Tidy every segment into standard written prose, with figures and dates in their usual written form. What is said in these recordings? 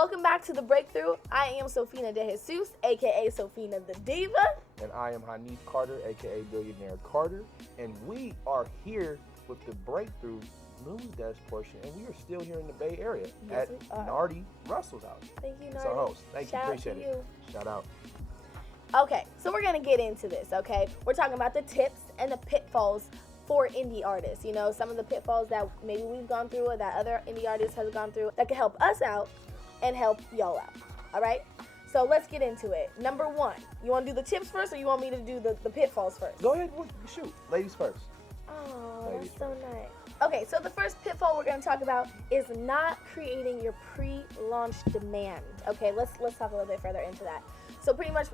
welcome back to The Breakthrough. I am Sophina De Jesus, a.k.a. Sophina the Diva. And I am Hanif Carter, a.k.a. BilionAir Carter. And we are here with the Breakthrough News Desk portion, and we are still here in the Bay Area at Nardi Russell's house. Thank you, Nardi. He's our host. Thank you. Appreciate it. You. Shout out. Okay, so we're going to get into this, okay? We're talking about the tips and the pitfalls for indie artists. You know, some of the pitfalls that maybe we've gone through or that other indie artists has gone through that can help us out and help y'all out, all right? So let's get into it. Number one, you want to do the tips first or you want me to do the pitfalls first? Go ahead. Shoot. Ladies first. Oh, that's so nice. Okay, so the first pitfall we're going to talk about is not creating your pre-launch demand. Okay, let's talk a little bit further into that. So pretty much,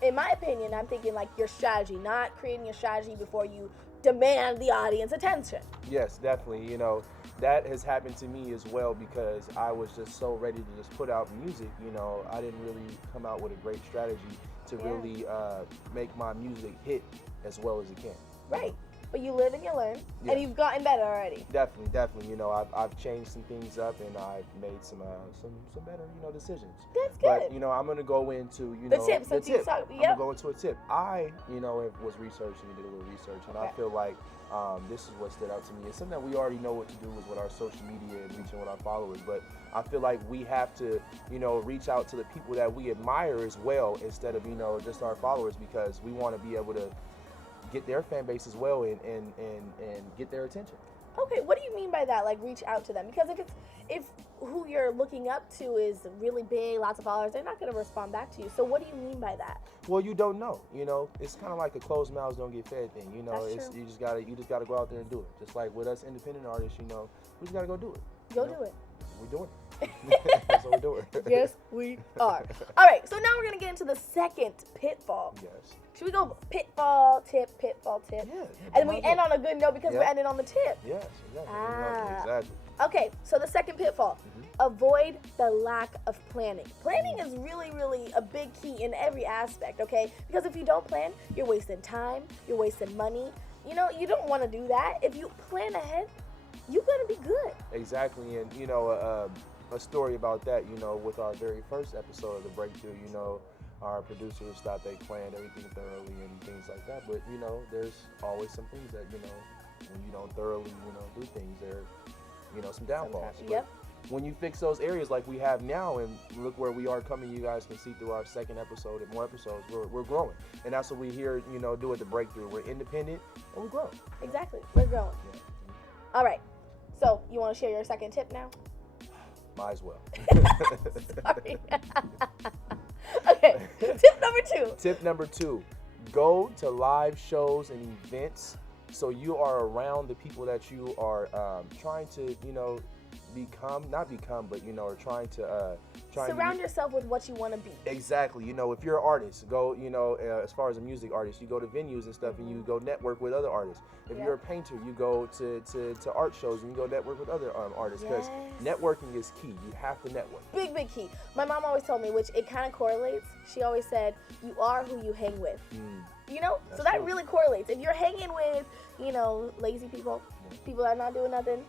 in my opinion, I'm thinking like your strategy, not creating your strategy before you demand the audience attention. Yes, definitely. You know, that has happened to me as well because I was just so ready to just put out music. You know, I didn't really come out with a great strategy to really make my music hit as well as it can. Right. But you live and you learn, and you've gotten better already. Definitely. You know, I've changed some things up, and I've made some better, decisions. That's good. But, I'm going to go into, the tips. I'm going to go into a tip. I, was researching, did a little research, and I feel like this is what stood out to me. It's something that we already know what to do with our social media and reaching with our followers, but I feel like we have to, reach out to the people that we admire as well instead of, just our followers, because we want to be able to get their fan base as well and get their attention. Okay, what do you mean by that? Like reach out to them? Because if who you're looking up to is really big, lots of followers, they're not going to respond back to you. So what do you mean by that? Well, you don't know. It's kind of like a closed mouths don't get fed thing. That's true. You just gotta go out there and do it. Just like with us independent artists, we just gotta go do it. Go do it. We're doing it. That's what we're doing. Yes, we are. All right, so now we're going to get into the second pitfall. Yes. Should we go pitfall, tip? Yeah. And we end on a good note because we're ending on the tip. Yes, exactly. Exactly. Okay, so the second pitfall, avoid the lack of planning. Planning is really, really a big key in every aspect, okay? Because if you don't plan, you're wasting time, you're wasting money. You don't want to do that. If you plan ahead, you're going to be good. Exactly. And, a story about that, with our very first episode of The Breakthrough, our producers thought they planned everything thoroughly and things like that. But, there's always some things that, when you don't thoroughly, do things, there are, some downfalls. Yep. When you fix those areas like we have now and look where we are coming, you guys can see through our second episode and more episodes, we're growing. And that's what we here, do at The Breakthrough. We're independent and we're growing. Exactly. We're growing. Yeah. All right. So, you want to share your second tip now? Might as well. Sorry. Okay, tip number two. Tip number two, go to live shows and events so you are around the people that you are trying to, are trying to surround yourself with what you want to be. Exactly. If you're an artist, go, as far as a music artist, you go to venues and stuff and you go network with other artists. If you're a painter, you go to art shows and you go network with other artists because networking is key. You have to network. Big key. My mom always told me, which it kind of correlates. She always said, you are who you hang with. So that really correlates. If you're hanging with, lazy people, people that are not doing nothing,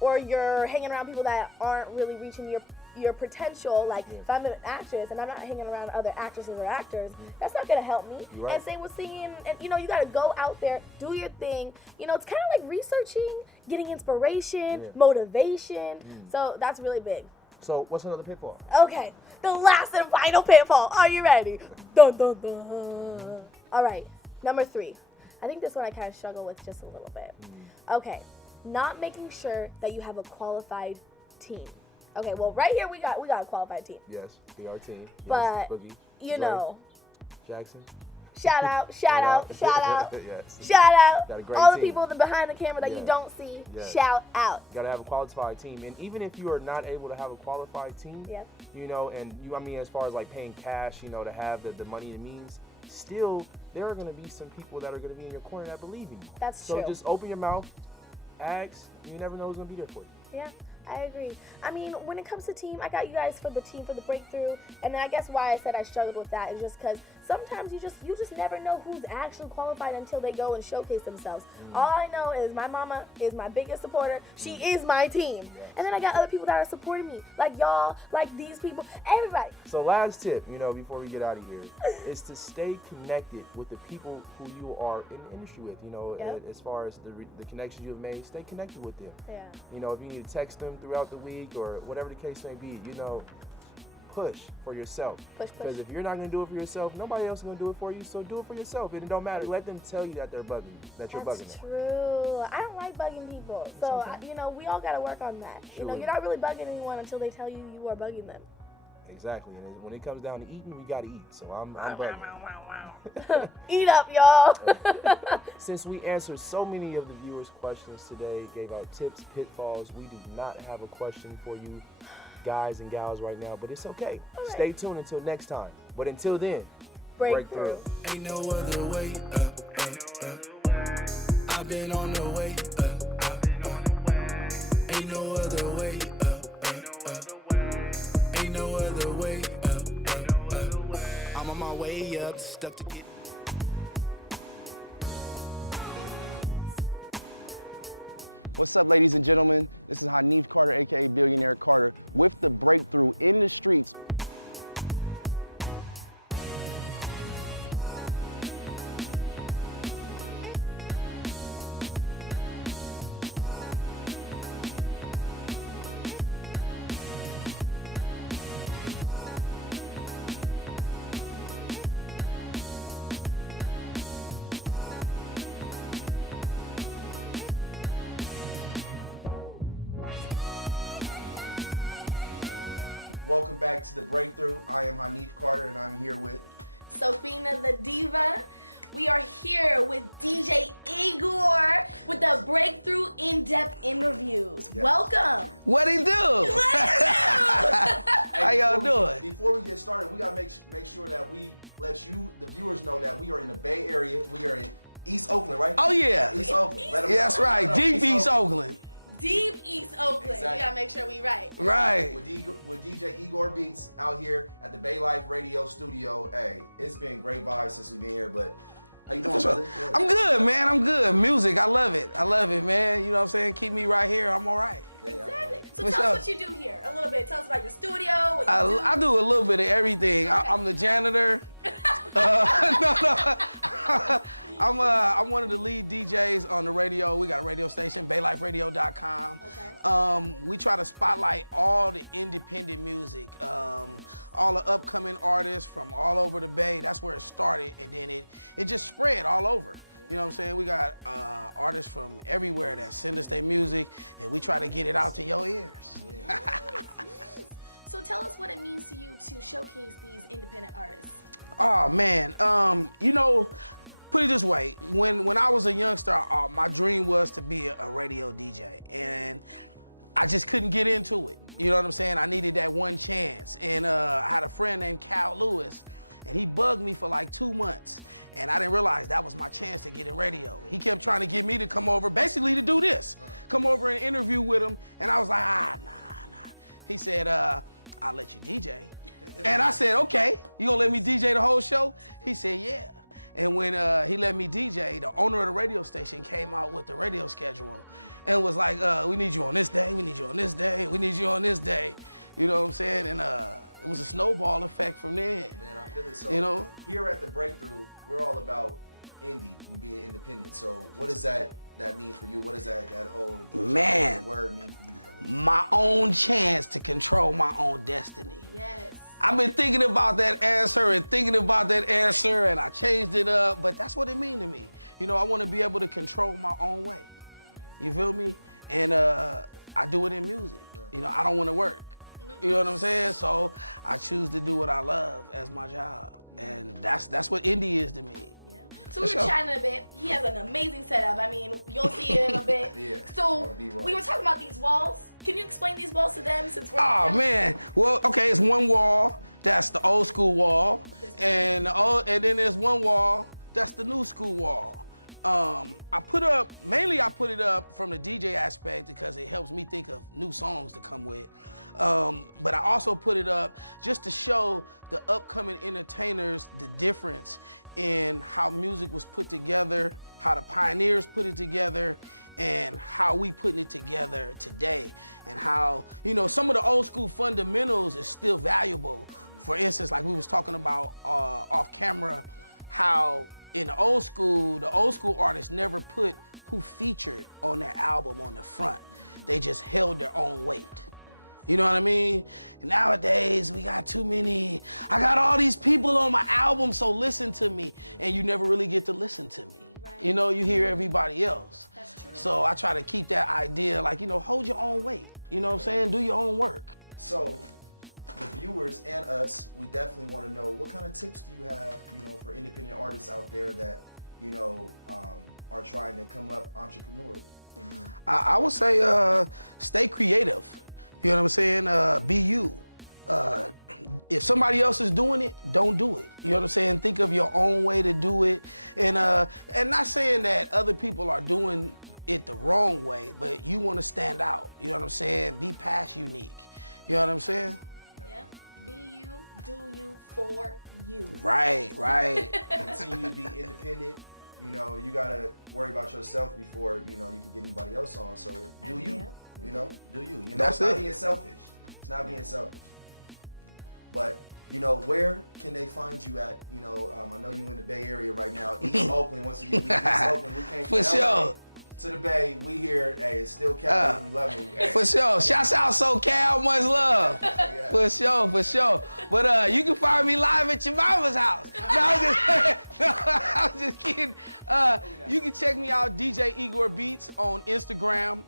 or you're hanging around people that aren't really reaching your potential, like if I'm an actress and I'm not hanging around other actresses or actors, that's not going to help me. Right. And same with singing, and you got to go out there, do your thing. It's kind of like researching, getting inspiration, motivation. So that's really big. So what's another pitfall? Okay, the last and final pitfall. Are you ready? Dun, dun, dun. All right, number 3. I think this one I kind of struggle with just a little bit. Okay, not making sure that you have a qualified team. Okay, well, right here we got a qualified team. Yes, we are a team. Yes, but Boogie, Jackson. Shout out. Yes. Shout out. All the people behind the camera that you don't see, shout out. You gotta have a qualified team. And even if you are not able to have a qualified team, as far as like paying cash, to have the money and means, still there are gonna be some people that are gonna be in your corner that believe in you. That's true. So just open your mouth, ask, you never know who's gonna be there for you. Yeah. I agree. I mean, when it comes to team, I got you guys for the team for The Breakthrough. And I guess why I said I struggled with that is just because sometimes you just never know who's actually qualified until they go and showcase themselves. All I know is my mama is my biggest supporter. She is my team. And then I got other people that are supporting me, like y'all, like these people, everybody. So last tip, before we get out of here, is to stay connected with the people who you are in the industry with. As far as the connections you have made, stay connected with them. Yeah. If you need to text them throughout the week or whatever the case may be, push for yourself. Push. Because if you're not going to do it for yourself, nobody else is going to do it for you. So do it for yourself. And it don't matter. Let them tell you that they're bugging you, that you're bugging them. That's true. I don't like bugging people. So, okay. We all got to work on that. Sure. You're not really bugging anyone until they tell you you are bugging them. Exactly. And when it comes down to eating, we got to eat. So I'm bugging. Eat up, y'all. Since we answered so many of the viewers' questions today, gave out tips, pitfalls, we do not have a question for you guys and gals right now, but it's okay. Right. Stay tuned until next time. But until then, breakthrough. Ain't no other way. I've been on the way. Ain't no other way. Ain't no other way. I'm on my way up, stuck to get. What's up, ladies and gentlemen? This is Hanif Carter, aka BilionAir Carter, with the breakthrough in the streets. Welcome back to the Breakthrough. I am Hanif Carter, and I'm here with Sophina the Diva. We are here with DJ Igor with the Breakthrough In-Depth Interviews. Yes. Welcome. What he do? How y'all doing? Before we get started, we gotta make sure that we let you, the viewers, know that we are in the Bay Area. We are in East Oakland, right? Oh yeah. East Oakland. Yeah, that's right. Deep East Oakland. Deep East Oakland. Exactly. We gotta make sure we right. Right. With DJ Igor Beats out here at the Bay Life Radio Studio. Hey, it's been great vibes since we've been here, but how you doing, brother? Yeah. I'm good, man. I'm good. Music, I love it. I love it, man. You know what I'm saying? Keep me right here. I'm all right. Exactly. So tell us what you do here a little bit. Tell us about your studio. What you do. I do a little bit of everything. Okay. I'm the janitor. I'm one of the lead DJs on the radio. We got a radio station, bayliferadio.com. Okay. We try to spotlight all the independent music, all the upcoming artists from all over the Bay. That's where it started, and then it just spread all over. You know what I'm saying? We got artists from everywhere that send us their music, and we try to get it out to your ears. Yes. So tell us what it means to you to showcase these independent artists. Oh man, put it this way, when I was a youngster, my dream was to be a radio DJ, and I just couldn't get into it. You know what I'm saying? I needed that one chance, and I had a friend named Cal Lewis, and he bugged me for like 2 months, and I didn't realize that was my chance to get in radio. He kept trying to get me to come over, basically to do this, come over and interview with him, and I was like, nah. He said, I'll let you DJ. And I said, okay, you gonna let me DJ the whole show? He said, yeah. And when he let me DJ, the owner of the radio station came out with the radio schedule and was like, we need you on this day, we need you on this day, we need you on this day. You know what I'm saying? And it was a snowball effect from there. Man, I feel it. So here at the Breakthrough, we're all about indie and being independent. So what does that mean for you? What does that whole word mean for you? My own chance to control my own destiny. Yes. I've been thinking about that answer and I changed it up, but that's what it means to me. I want to be able to control my own way. You feel me? And I do it in music. I don't want to work. You know what I'm saying? So I choose to do what I love as my job. And that's what indie is to me. Yeah. So we were chatting a bit. He has an amazing setup. I mean, you'll see it in a bit. Yeah. So we were talking about these walls. Can you explain these walls to them since we're man. Well, okay, it's one wall. That's the old school wall. And then there's one wall. That's the new school wall. I put it up from the DJ aspect because it helps me think of new songs to come with. But I also put it up just to show the upcoming entertainers the difference in how music was put together, how the pioneers put it together, and how we putting it together today, and how, you know, some of the old school fundamentals is still valuable. For instance, like we was talking about off camera, how in the old school artists never put who featured on their album on the front. They just held their own weight. You know what I mean? And nowadays, we got too many, I got all these people on my album, so listen to me. And you never really get to listen to me. Right. You know, you hear everybody else. That's true. So I try to keep that idea, like, you know, hold your own weight. You know what I'm saying? Do your own work. So, the viewers and us, we definitely want to know, what kind of tips do you have, you know, for independent artists out there that, you know, are trying to come up entrepreneurially? I would say stay creative. You know what I'm saying? Be you. If somebody else is doing it, don't do it. You know what I'm saying? Think of your own way to do it. And not saying that other people are doing it the wrong way, but you want to stand out. You know what I'm saying? Be past unique. You know what I'm saying? Yeah. Be you, do you, for you. Right, right. Continue to be independent. You know, you gotta worry about yourself before, you know, you can get anybody else on. So do you. You know, do you. You know, That's it's not it. being selfish. It's not being selfish. But, you know, where can they find you at? You know, I know you in the Bay Area right now. East Oakland, once again, East Oakland. We came For from LA sure. to the Bay. We here, hey, it's still Cal. We love it. Hey. For sure. Shouts out SoCal, much love. Yeah. For sure, for sure. But you can find me live at your mama's house. No, I was just kidding. You can check me out, DJ Igor Beats on Instagram,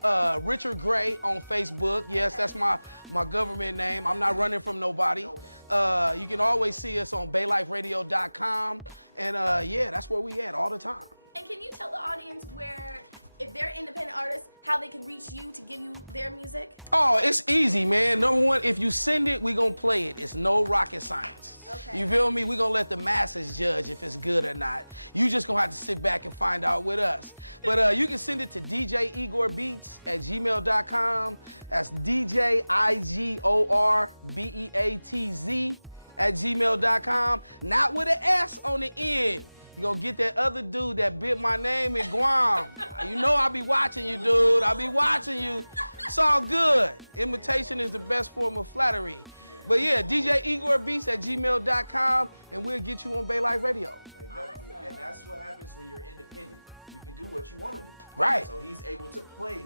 Richard Gray on Facebook. Yes, that's my government name. I'm not running from nobody. You can always see us on bayliferadio.com. And yeah, that's where we at all the time. And can you tell the audience where, if they're independent artists, how they can reach you to give you their music? Oh, it's easy, man. Number one, if you send it, we gonna play it. It's no rocket science. Okay. You feel me? We gonna let the masses judge if it's good or not. You just gonna have to sit back and find out with us. But you can send it to djigorbeats@gmail.com. That's DJIGORBEATZ@gmail.com. Not with an S on the end. You gonna get that other dude that bit my name in Guam. You know I be watching you, dude. I be watching you. It's all good. Imitation is the best form of flattery. But yeah, DJIgorBeats@gmail.com, and we'll get you on Bay Life Radio. Hey, definitely. And that's what happens when you're independent. You can do what you want to do. Right. So he's able to play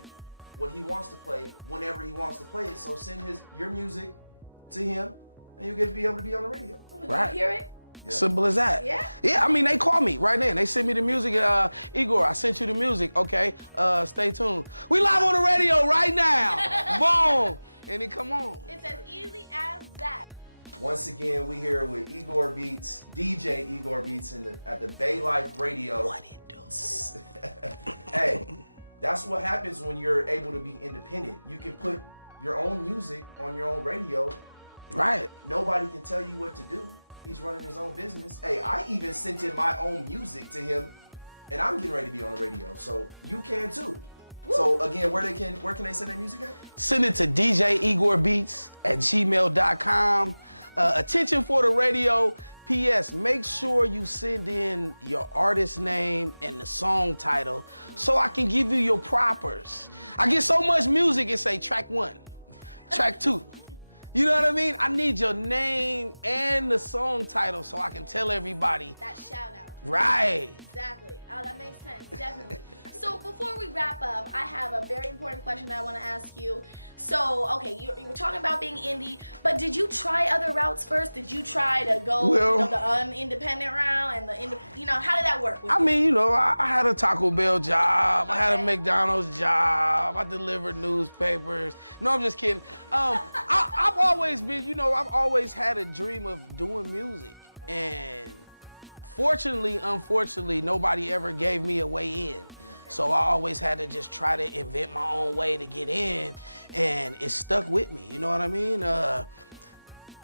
what he wants to play whenever he wants to play it. So send your music to him, and you're going to be able to be on the radio. Right. You hear it? Yeah. Simple as that. Yeah? Yeah, I mean, they call me right then. They send me the music. Igor, I sent you the music. Okay, stay tuned. We live on the radio right now. Boom. And it come on. It's as easy as that. Once again, we here with Igor Beats, DJ Igor Beats at the Bay Life Radio. What it do? Hey, that's what happens when you're able to be independent. You can put your own music on your own radio. Right. Nobody can tell you what to do. He's running his own business. Hey, I even sent in my own music to him, and I'm getting ready to be on the radio. So you can too. Woo. So again, where can they send their music at? Send it to DJIgorBeats@gmail.com. Attention for the radio. P.S. Make sure you send in your artist name and the song title so I can give you your propers. I get so much music, it say track 1, track 2. You know what I mean? I need your name and the song title so I can tell everybody. That shout out. Right. Exactly. Oh, that makes sense. Definitely. So before we wrap up, I have a very important question that I want to ask you. So, okay, you were talking about being indie, but did you try other routes first? Did you try to go the independent route and how did that work? I mean, you know, I had a Taco Bell job. Okay. I had a McDonald's job. I delivered newspapers. No, I'm just kidding. I've always been, I've always had a dream of doing music. And unfortunately, nobody ever gave me a way in. So I always had to just try to invent my own way to get in, and it stuck with me. You know what I mean?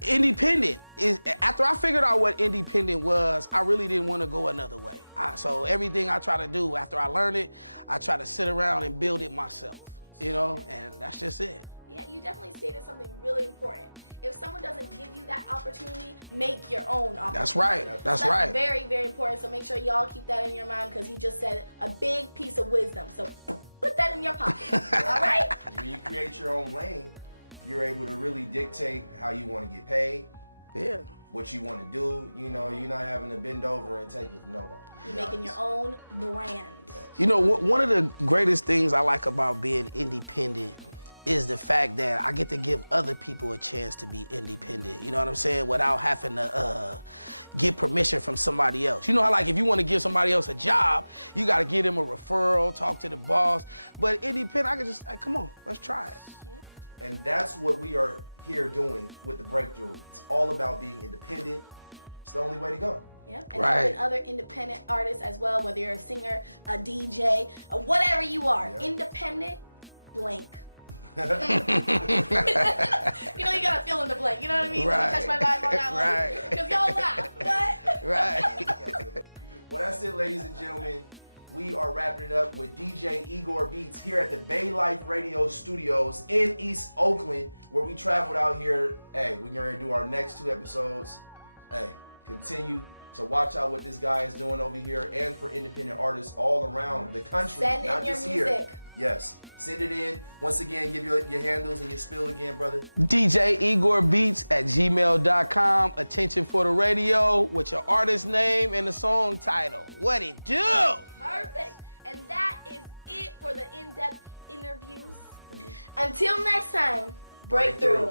independent is, after I figured out what independent was, I really didn't want to go another way. So everything I try to do after I learn it, I try to sit around and build it myself, you know, and that's just it. Yeah, you definitely stated something really important. If someone doesn't give you that opportunity, make your own opportunity. That's right. That's right. Very, very important. So make sure y'all keep that in your mind because he just said a big piece of wisdom. So put that in your pocket. All right? When you create your own lane, you're able to really dictate how you want to get paid. Yeah. What you want to do. You know, you're not having to bend over and take it from nobody. You're making your own brand. You know, one of the greatest things I like about being independent is the fact that I get to give other people a chance to be independent. You know what I'm saying? Without having to get permission from somebody else. You know how, like, if you want to give somebody else a job, you got to give them a referral, talk to the boss. But independent, I can just, like, come on, let's try it. And that's what we are here doing with the Breakthrough. It's all about being independent. It's the only way to go. Yep, and right. other independent artists as well, whether you're a singer, a DJ, whatever you are. Yep. Independent, blank. You know, you gotta fill in the blank. You know what I mean? Right. Catch my vibe on that one. Right. Because y'all laugh. What? Right. Well, that's it, ladies and gentlemen. We are wrapping it up with DJ Igor Beats here at the Bay Life Radio Studios in East Oakland, where we traveled out here. Hey, we're going to do our next 2 episodes. Hey, continue to watch out what this guy is doing over here, and for independent artists all around the country, Send not in your just music. here. Yes, send it in. Once again, give your handles and your spill again, brother. DJ Igor Beats at gmail.com. Attention for the radio with your artist name and the song title. What it do? Perfect. And that is it for the in-depth interviews. Until next time, Breakthrough.